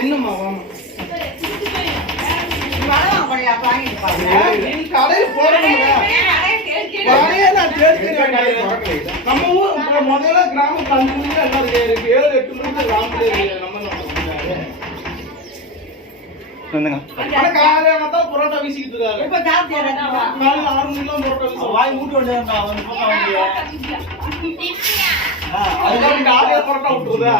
என்னம்மா வாமா நம்ம ஊர் முதல்ல கிராமத்துல 5 மணிக்கு எல்லாம் இருக்கு 7-8 மணிக்கு கிராமத்துல புரோட்டா வீசிக்கிட்டு இருக்காரு. 6 மணிக்கெல்லாம் புரோட்டா வாய் மூட்டு வந்து அதுக்காக ஆளே புரோட்டா விட்டுருதா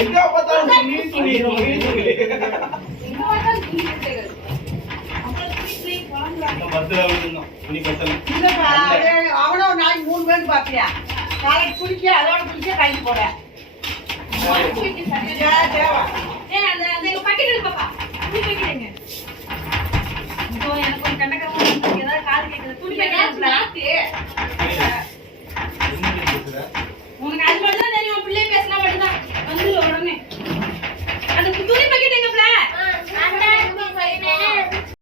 எங்க பார்த்தாலும் நீ துணி அவனோ நாளைக்கு 3 பேருக்கு பாப்பியா நாளைக்கு குடிக்க அதோட குடிக்க கைக்கு போட பாப்பா